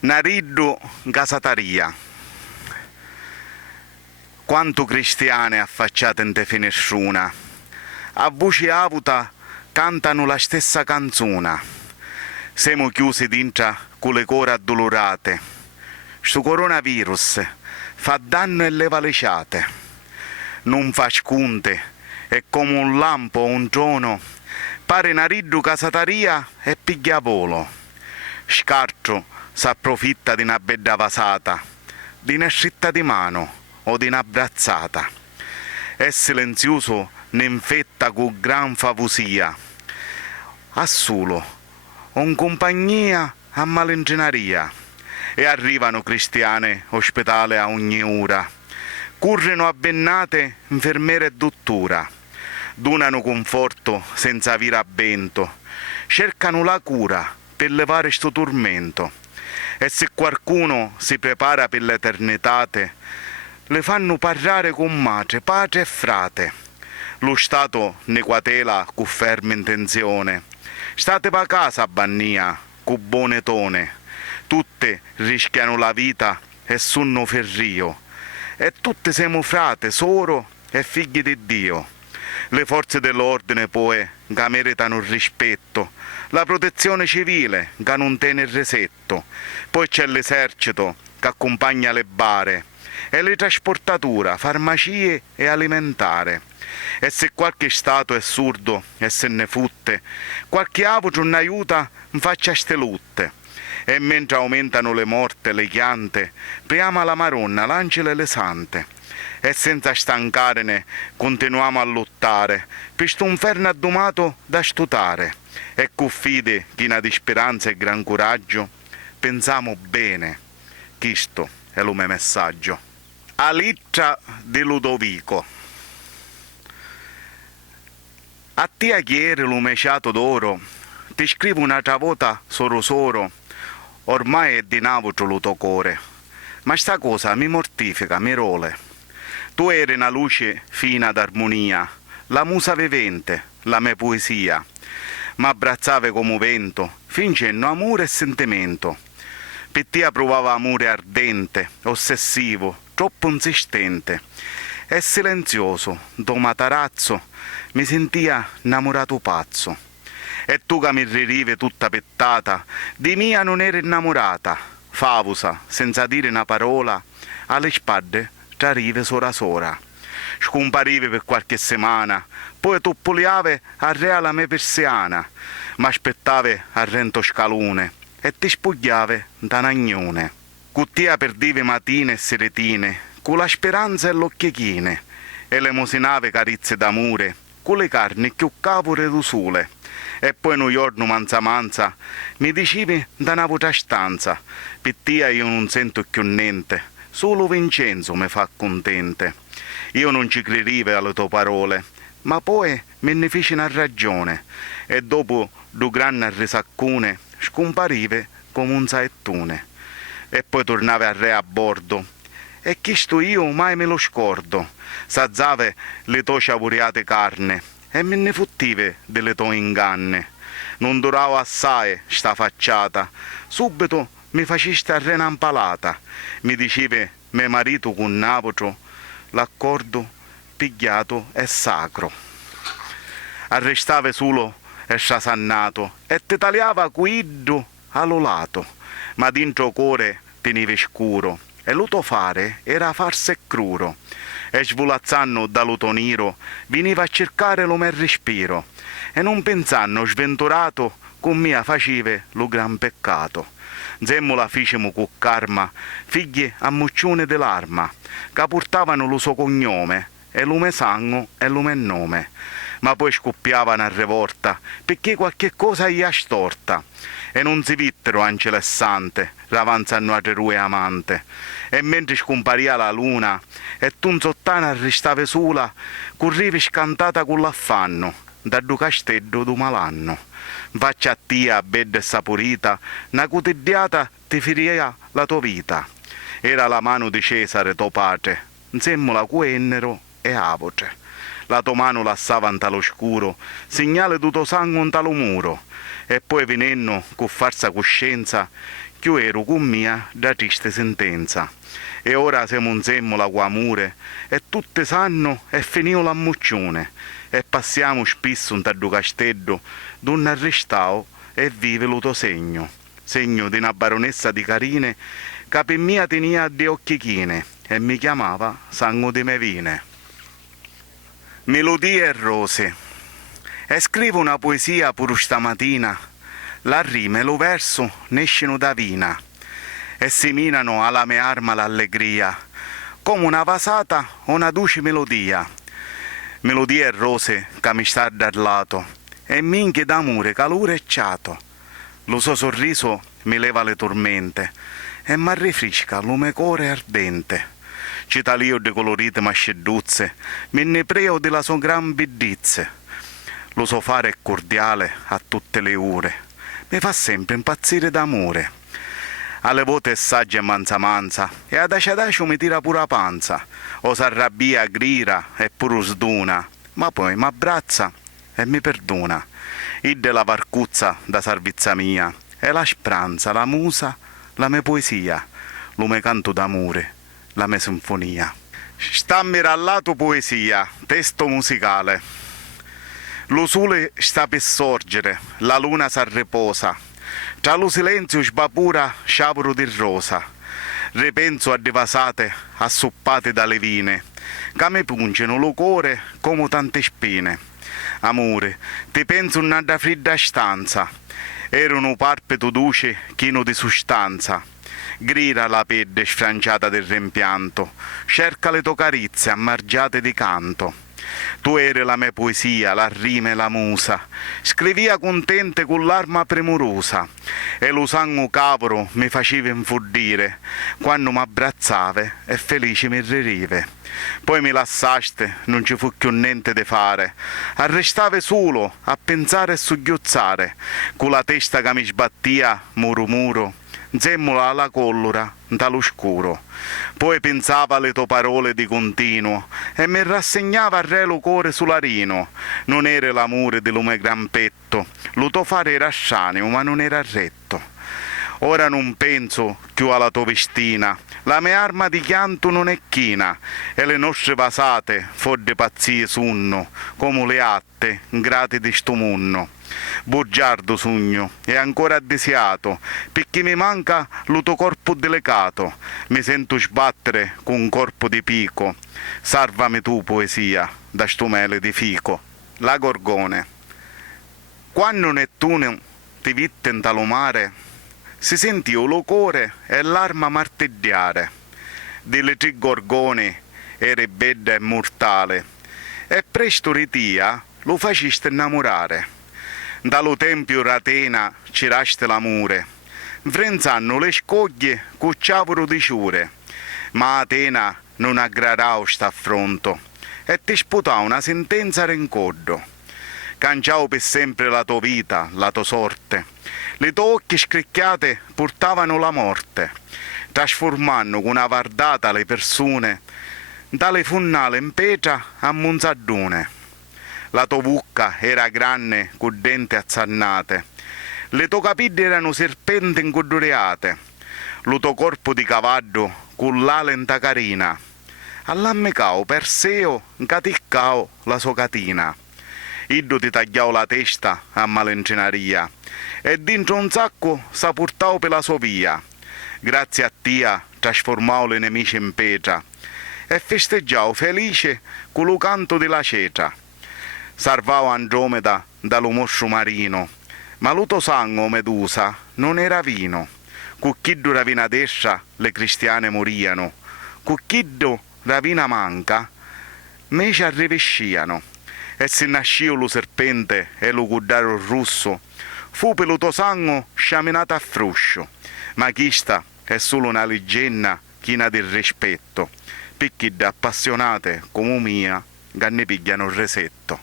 Nariddu Casataria. Quanto cristiane affacciate in te finestruna, a voce avuta cantano la stessa canzone. Siamo chiusi dentro con le cuore addolorate. Sto coronavirus fa danno e leva le ciate. Non fa scunte, è come un lampo o un trono. Pare Nariddu Casataria e piglia volo. Scartro s'approfitta di una bella vasata, di una scitta di mano o di un'abbrazzata. È silenzioso ne infetta con gran favusia. A solo, in compagnia a malingenaria. E arrivano cristiane ospedale a ogni ora. Curreno avvennate infermiere e dottura. Donano conforto senza avere avvento. Cercano la cura per levare sto tormento. E se qualcuno si prepara per l'eternità, le fanno parlare con madre, padre e frate. Lo Stato ne quatela con ferma intenzione. State pa casa a bannia, con buone tone. Tutte rischiano la vita e sono ferrio. E tutte siamo frate, soro e figli di Dio. Le forze dell'ordine poi che meritano rispetto, la protezione civile che non tiene il resetto, poi c'è l'esercito che accompagna le bare e le trasportatura, farmacie e alimentare. E se qualche stato è surdo e se ne futte, qualche avoce non aiuta in faccia a ste lutte. E mentre aumentano le morte, le chiante, priama la Maronna, l'angelo e le sante. E senza stancarne continuiamo a lottare per sto inferno addomato da stutare. E con fide piena di speranza e gran coraggio pensiamo bene, questo è il mio messaggio. A littra di Ludovico. A te ieri lo meciato d'oro, ti scrivo un'altra volta soro, ormai è di navotro lo tuo cuore, ma sta cosa mi mortifica, mi role. Tu eri una luce fina d'armonia, la musa vivente, la mia poesia. M'abbracciave come vento, fingendo amore e sentimento. Per te provava amore ardente, ossessivo, troppo insistente. E silenzioso, do matarazzo, mi sentia innamorato pazzo. E tu che mi ririve tutta pettata, di mia non eri innamorata. Favosa, senza dire una parola, alle spalle t'arrive sora. Scomparive per qualche settimana, poi tu puliave a re la mia persiana, ma aspettave a rento scalone e ti spogliave da nagnone. Cuttia perdive matine e seretine, con la speranza e l'occhiechine, e le mosinave carizze d'amore, con le carni più capure du sole. E poi un giorno manza mi dicevi da una vostra stanza, per te io non sento più niente, solo Vincenzo mi fa contente. Io non ci credevo alle tue parole, ma poi me ne feci una ragione, e dopo due grandi risaccone scomparive come un saettone. E poi tornave a re a bordo, e questo io mai me lo scordo, s'azzave le tue sciapuriate carne, e me ne fottive delle tue inganne. Non durava assai sta facciata, subito mi faciste a re una impalata, mi diceve mio marito con Navotro, l'accordo pigliato è sacro. Arrestava solo e strasannato e ti tagliava guido allo lato, ma dentro cuore teneva scuro e lo tuo fare era farse e cruro. E svolazzando da luto nero veniva a cercare lo mio respiro e non pensando sventurato con mia faceve lo gran peccato. Zemmo la ficemo con karma, figli a muccione dell'arma, che portavano lo suo cognome, e lo mio sangue e lo mio nome. Ma poi scoppiavano a revolta, perché qualche cosa gli ha storta, e non si vittero angelo e sante, ravanzano a rue amante. E mentre scomparia la luna, e tu in sottana restava sola, corrivi scantata con l'affanno, da due castello du malanno. Faccia a tia, bella e saporita, una quotidiata ti feria la tua vita. Era la mano di Cesare, tuo padre, insieme la quennero e avoce. La tua mano lassava in talo scuro, segnale di tuo sangue in talo muro. E poi venendo con falsa coscienza, più ero con mia da triste sentenza. E ora siamo insieme la amore, e tutti sanno è finito l'ammuccione, e passiamo spesso in tardo castello, d'un arrestao e vive lo tuo segno, segno di una baronessa di carine, che per mia tenia di occhi chine, e mi chiamava sangue di me vine. Melodie e rose. E scrivo una poesia pure stamattina, la rima e lo verso nescono da vina, e si minano alla mia arma l'allegria, come una vasata o una dolce melodia. Melodie e rose che mi sta dal lato, e minchie d'amore, calore e ciato. Lo suo sorriso mi leva le tormente, e mi rifresca lo mio cuore ardente. Citalio di colorite masceduzze, mi ne preo della sua gran bellezza. Lo so fare è cordiale a tutte le ore, mi fa sempre impazzire d'amore. Alle volte è saggia e manza manza, e ad aciadacio mi tira pure la panza, o s'arrabbia, grira e pure sduna, ma poi mi abbraccia e mi perdona. Idde la varcuzza da salvezza mia, e la speranza, la musa, la mia poesia, lo mio canto d'amore, la mia sinfonia. Sta mirallato poesia, testo musicale. Lo sole sta per sorgere, la luna s'arriposa, tra lo silenzio sbapura sciapuro di rosa. Ripenso a devasate, assoppate dalle vine, che mi pungono lo cuore come tante spine. Amore, ti penso in una fredda stanza, erano parpeto duce chino di sostanza. Grida la pelle sfranciata del rimpianto, cerca le tue carezze ammargiate di canto. Tu eri la mia poesia, la rima e la musa, scrivia contente con l'arma premurosa, e lo sangue capro mi faceva infurdire, quando mi abbrazzave e felice mi ririve. Poi mi lasciaste, non ci fu più niente da fare, arrestave solo a pensare e sugghiuzzare, con la testa che mi sbattia muro muro, insieme alla collora dall'oscuro. Poi pensava alle tue parole di continuo e mi rassegnava al re lo cuore sull'arino. Non era l'amore dello mio gran petto, lo tuo fare era scianimo ma non era retto. Ora non penso più alla tua vestina, la mia arma di chianto non è china, e le nostre vasate fodde pazzie sunno, come le atte ingrate di sto munno. Bugiardo sogno e ancora desiato, perché mi manca lo tuo corpo delicato, mi sento sbattere con un corpo di pico. Salvami tu, poesia, da sto mele di fico. La Gorgone. Quando Nettuno ti vitte in talo mare, si sentiva lo cuore e l'arma martelliare. Delle tre gorgone eri bella e mortale, e presto ritia lo faciste innamorare. Dallo tempio Ratena ciraste l'amore, frenzanno le scoglie con ciavolo di ciure, ma Atena non aggradò st'affronto e ti sputò una sentenza rincordo. Canciavo per sempre la tua vita, la tua sorte, le tue occhi scricchiate portavano la morte, trasformando con una vardata le persone dalle funnale in pietra a monzaddune. La tua bucca era grande con denti azzannate, le tue capite erano serpenti ingodoreate, lo tuo corpo di cavallo con l'ala in carina, all'ammicao Perseo incaticcao la sua catina. Iddo ti tagliavo la testa a malencenaria, e dentro un sacco s'apportavo per la sua via. Grazie a Tia trasformavo le nemici in pietra, e festeggiavo felice con lo canto della cetra. Salvavo Andromeda dallo mostro marino, ma lo tuo sangue, o Medusa, non era vino. Con chiddo ravina destra le cristiane moriano, con chiddo ravina manca, me ci arrivesciano. E se nascio lo serpente e lo guddaro russo, fu per lo tuo sangue sciaminato a fruscio. Ma questa è solo una leggenda china del rispetto, perché da appassionate come mia, che ne pigliano il resetto.